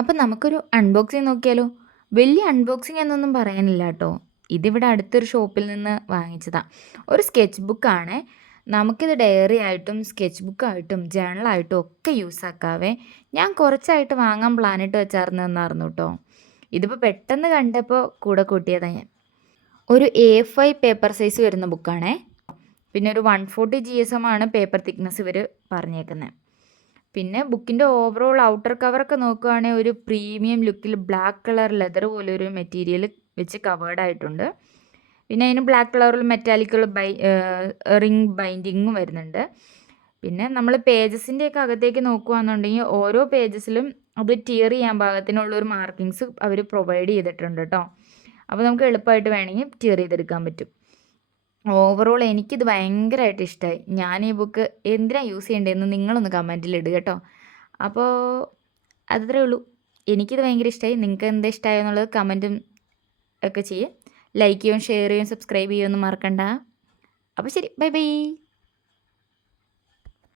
അപ്പം നമുക്കൊരു അൺബോക്സിങ് നോക്കിയാലോ? വലിയ അൺബോക്സിങ് എന്നൊന്നും പറയാനില്ല കേട്ടോ. ഇതിവിടെ അടുത്തൊരു ഷോപ്പിൽ നിന്ന് വാങ്ങിച്ചതാ. ഒരു സ്കെച്ച് ബുക്കാണേ. നമുക്കിത് ഡയറി ആയിട്ടും സ്കെച്ച് ബുക്കായിട്ടും ജേണലായിട്ടും ഒക്കെ യൂസ് ആക്കാവേ. ഞാൻ കുറച്ചായിട്ട് വാങ്ങാൻ പ്ലാനിട്ട് വെച്ചായിരുന്നെന്നായിരുന്നു കേട്ടോ. ഇതിപ്പോൾ പെട്ടെന്ന് കണ്ടപ്പോൾ കൂടെ കൂട്ടിയതാ ഞാൻ. ഒരു A5 പേപ്പർ സൈസ് വരുന്ന ബുക്കാണേ. പിന്നെ ഒരു 140 GSM ആണ് പേപ്പർ തിക്നെസ് ഇവർ പറഞ്ഞേക്കുന്നത്. പിന്നെ ബുക്കിൻ്റെ ഓവറോൾ ഔട്ടർ കവറൊക്കെ നോക്കുകയാണെങ്കിൽ ഒരു പ്രീമിയം ലുക്കിൽ ബ്ലാക്ക് കളർ ലെതർ പോലൊരു മെറ്റീരിയൽ വെച്ച് കവേർഡ് ആയിട്ടുണ്ട്. പിന്നെ അതിന് ബ്ലാക്ക് കളറിൽ മെറ്റാലിക്കുള്ള റിംഗ് ബൈൻഡിങ്ങും വരുന്നുണ്ട്. പിന്നെ നമ്മൾ പേജസിൻ്റെയൊക്കെ അകത്തേക്ക് നോക്കുകയാണെന്നുണ്ടെങ്കിൽ ഓരോ പേജസിലും അത് ടിയർ ചെയ്യാൻ പാകത്തിനുള്ളൊരു മാർക്കിങ്സ് അവർ പ്രൊവൈഡ് ചെയ്തിട്ടുണ്ട് കേട്ടോ. അപ്പോൾ നമുക്ക് എളുപ്പമായിട്ട് വേണമെങ്കിൽ ടിയർ ചെയ്തെടുക്കാൻ പറ്റും. ഓവറോൾ എനിക്കിത് ഭയങ്കരമായിട്ട് ഇഷ്ടമായി. ഞാൻ ഈ ബുക്ക് എന്തിനാണ് യൂസ് ചെയ്യേണ്ടതെന്ന് നിങ്ങളൊന്ന് കമൻറ്റിൽ ഇടുക കേട്ടോ. അപ്പോൾ അത്രേ ഉള്ളൂ. എനിക്കിത് ഭയങ്കര ഇഷ്ടമായി. നിങ്ങൾക്ക് എന്താ ഇഷ്ടമായോ എന്നുള്ളത് കമൻറ്റും ഒക്കെ ചെയ്യ്. ലൈക്ക് ചെയ്യുകയും ഷെയർ ചെയ്യുകയും സബ്സ്ക്രൈബ് ചെയ്യുകയൊന്നും മറക്കണ്ട. അപ്പോൾ ശരി, ബൈ ബൈ.